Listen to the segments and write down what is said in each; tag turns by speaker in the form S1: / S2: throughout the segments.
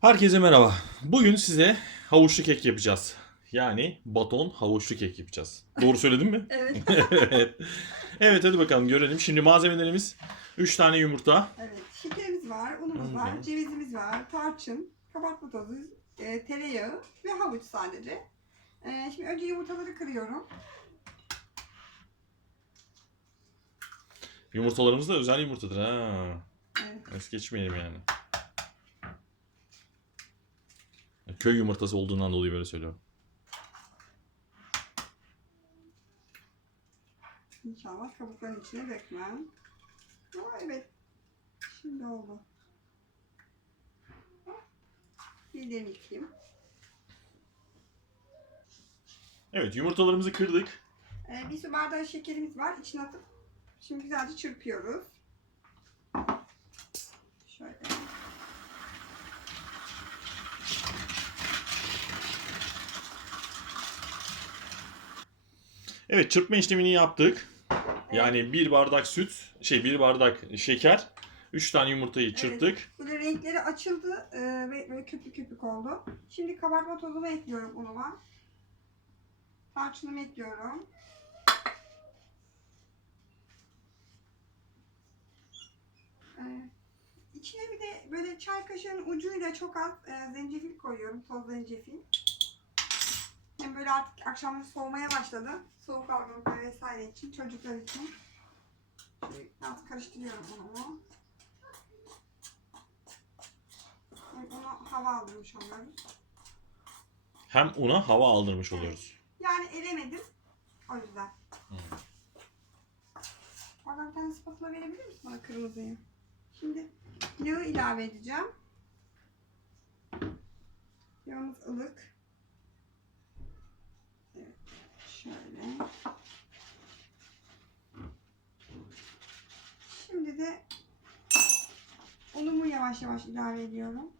S1: Herkese merhaba. Bugün size havuçlu kek yapacağız. Yani baton havuçlu kek yapacağız. Doğru söyledim mi?
S2: Evet.
S1: evet. Evet hadi bakalım görelim. Şimdi malzemelerimiz 3 tane yumurta.
S2: evet. Şekerimiz var, unumuz var, cevizimiz var, tarçın, kabartma tozu, e, tereyağı ve havuç sadece. E, şimdi önce yumurtaları kırıyorum.
S1: Yumurtalarımız da özel yumurtadır ha.
S2: Evet.
S1: Es geçmeyelim yani. Köy yumurtası olduğundan dolayı böyle söylüyorum.
S2: İnşallah kabukların içine dökmem. Aa, evet. Şimdi oldu. Bir yıkayayım.
S1: Evet yumurtalarımızı kırdık.
S2: E, bir su bardağı şekerimiz var. İçine atıp şimdi güzelce çırpıyoruz. Şöyle.
S1: Evet çırpma işlemini yaptık. Yani bir bardak süt, şey bir bardak şeker, 3 tane yumurtayı çırptık.
S2: Böyle renkleri açıldı e, ve böyle köpük köpük oldu. Şimdi kabartma tozumu ekliyorum unuma. Tarçınımı ekliyorum. E, içine bir de böyle çay kaşığının ucuyla çok az e, zencefil koyuyorum. Toz zencefil. Hem böyle artık akşamları soğumaya başladı. Soğuk algınlıkları vesaire için, çocuklar için. Şöyle biraz karıştırıyorum unumu. Hem ona hava aldırmış oluyoruz.
S1: Hem una hava aldırmış oluyoruz.
S2: Yani elemedim. O yüzden.
S1: Hmm.
S2: Oradan bir tane spatula verebilir misin bana kırmızıyı? Şimdi yağı ilave edeceğim. Yağımız ılık. Evet. Şöyle. Şimdi de unumu yavaş yavaş ilave ediyorum.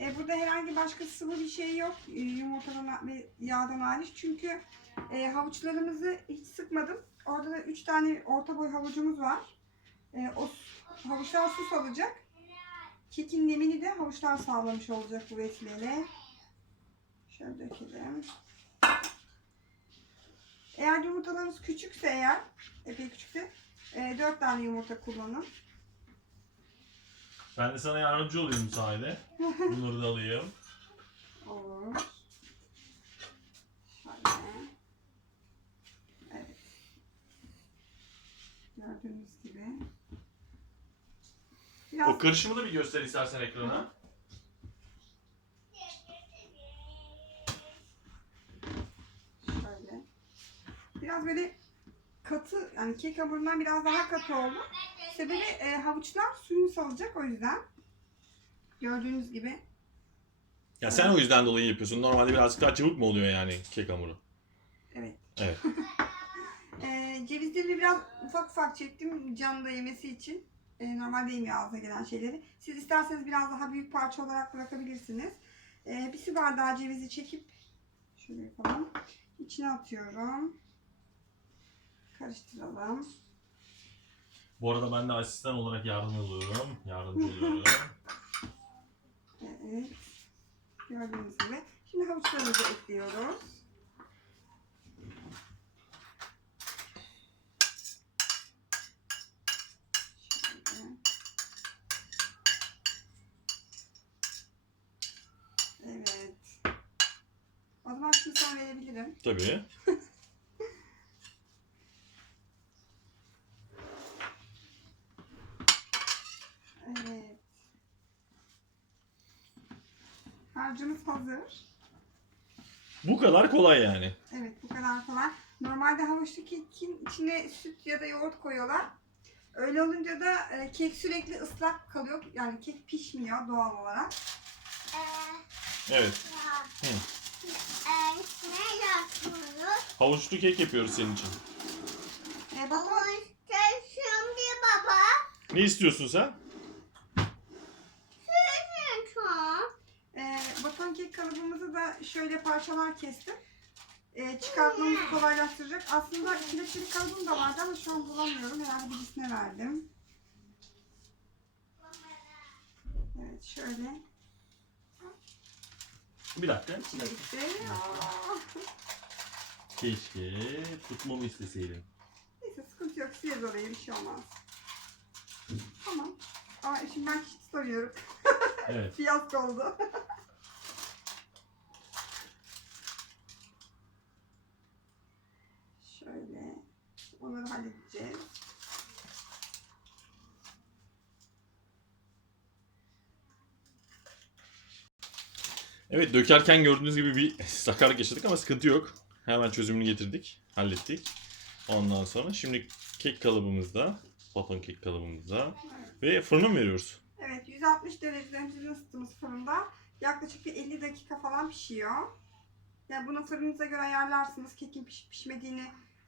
S2: E, burada herhangi başka sıvı bir şey yok e, yumurtadan ve yağdan hariç. Çünkü e, havuçlarımızı hiç sıkmadım. Orada da 3 tane orta boy havucumuz var. E, o havuçlar su salacak. Kekin nemini de havuçlar sağlamış olacak bu vesileyle. Şöyle dökelim. Eğer yumurtalarınız küçükse eğer, epey küçükse, e, 4 tane yumurta kullanın.
S1: Ben de sana yardımcı olayım müsaade. Bunları da alayım.
S2: Olur. Şöyle. Evet. Gördüğünüz gibi. Biraz
S1: O karışımı da bir göster istersen ekrana.
S2: şöyle. Biraz böyle katı yani kek hamurundan biraz daha katı oldu. Sebebi e, havuçlar suyunu salacak o yüzden. Gördüğünüz gibi.
S1: Ya sen o yüzden dolayı yapıyorsun. Normalde birazcık daha çabuk mu oluyor yani kek hamuru?
S2: Evet.
S1: Evet.
S2: E, cevizleri biraz ufak ufak çektim canı da yemesi için. E, normalde yemiyor ağza gelen şeyleri. Siz isterseniz biraz daha büyük parça olarak bırakabilirsiniz. E, bir su bardağı cevizi çekip şöyle yapalım. İçine atıyorum. Karıştıralım.
S1: Bu arada ben de asistan olarak yardım alıyorum. Yardımcı oluyorum.
S2: Evet. Gördüğünüz gibi. Şimdi havuçlarımızı ekliyoruz. Evet. O zaman şimdi son verebilirim.
S1: Tabii.
S2: Evet. Harcımız hazır.
S1: Bu kadar kolay yani.
S2: Evet bu kadar kolay. Normalde havuçlu kekin içine süt ya da yoğurt koyuyorlar. Öyle olunca da e, kek sürekli ıslak kalıyor. Yani kek pişmiyor doğal olarak.
S1: Evet. Hı.
S3: ne yapıyoruz?
S1: Havuçlu kek yapıyoruz senin için.
S2: E, baba,
S3: Ama şimdi baba.
S1: Ne istiyorsun sen?
S3: Lütfen.
S2: E, baton kek kalıbımızı da şöyle parçalar kestim. E, çıkartmamızı kolaylaştıracak. Aslında kireçli kalıbım da vardı ama şu an bulamıyorum. Herhalde birisine verdim. Evet şöyle.
S1: Bir dakika.
S2: Aa.
S1: Keşke tutmamı isteseydim.
S2: Neyse sıkıntı yok. Sileriz oraya bir şey olmaz. Tamam. Aa şimdi ben kişi soruyorum.
S1: Evet.
S2: Fiyasko oldu.
S1: Evet dökerken gördüğünüz gibi bir sakarlık yaşadık ama sıkıntı yok. Hemen çözümünü getirdik. Hallettik. Ondan sonra şimdi kek kalıbımızda, baton kek kalıbımızda ve fırına mı veriyoruz?
S2: Evet 160 derecede önceden ısıttığımız fırında yaklaşık bir 50 dakika falan pişiyor. Yani bunu fırınıza göre ayarlarsınız. Kekin pişip pişmediğini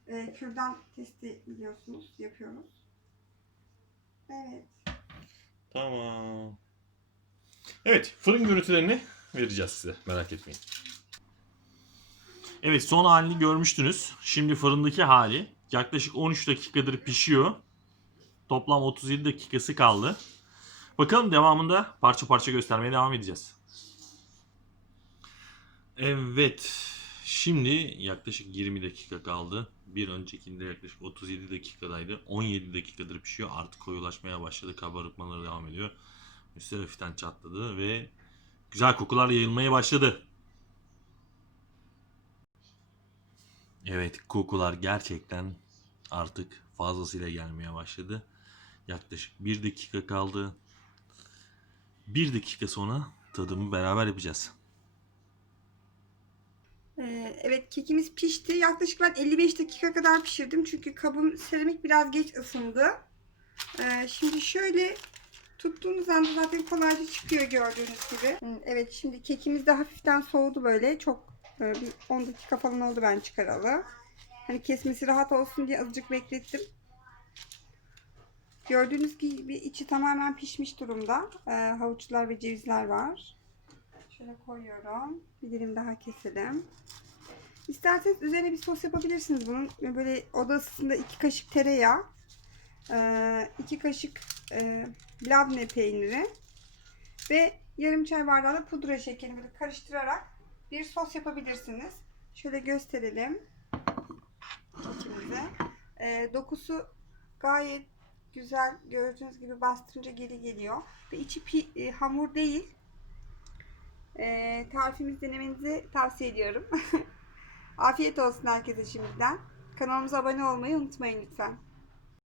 S2: e, kürdan testi biliyorsunuz. Yapıyoruz. Evet.
S1: Tamam. Evet fırın görüntülerini vereceğiz size merak etmeyin. Evet son halini görmüştünüz. Şimdi fırındaki hali yaklaşık 13 dakikadır pişiyor. Toplam 37 dakikası kaldı. Bakalım devamında parça parça göstermeye devam edeceğiz. Evet. Şimdi yaklaşık 20 dakika kaldı. Bir öncekinde yaklaşık 37 dakikadaydı. 17 dakikadır pişiyor. Artık koyulaşmaya başladı. Kabarıkmaları devam ediyor. Üstler hafiften çatladı ve güzel kokular yayılmaya başladı. Evet kokular gerçekten artık fazlasıyla gelmeye başladı. Yaklaşık bir dakika kaldı. Bir dakika sonra tadımı beraber yapacağız.
S2: Ee, evet kekimiz pişti. Yaklaşık ben 55 dakika kadar pişirdim. Çünkü kabım seramik biraz geç ısındı. Ee, şimdi şöyle Tuttuğunuz anda zaten kolayca çıkıyor gördüğünüz gibi. Evet şimdi kekimiz de hafiften soğudu böyle. Çok böyle bir 10 dakika falan oldu ben çıkaralı. Hani kesmesi rahat olsun diye azıcık beklettim. Gördüğünüz gibi içi tamamen pişmiş durumda. Ee, havuçlar ve cevizler var. Şöyle koyuyorum. Bir dilim daha keselim. İsterseniz üzerine bir sos yapabilirsiniz bunun. Böyle oda ısısında iki kaşık tereyağı. Ee, 2 kaşık e, labne peyniri ve yarım çay bardağı da pudra şekerini böyle karıştırarak bir sos yapabilirsiniz. Şöyle gösterelim kekimize. E, dokusu gayet güzel gördüğünüz gibi bastırınca geri geliyor. Ve içi pi, e, hamur değil. E, tarifimizi denemenizi tavsiye ediyorum. Afiyet olsun herkese şimdiden. Kanalımıza abone olmayı unutmayın lütfen.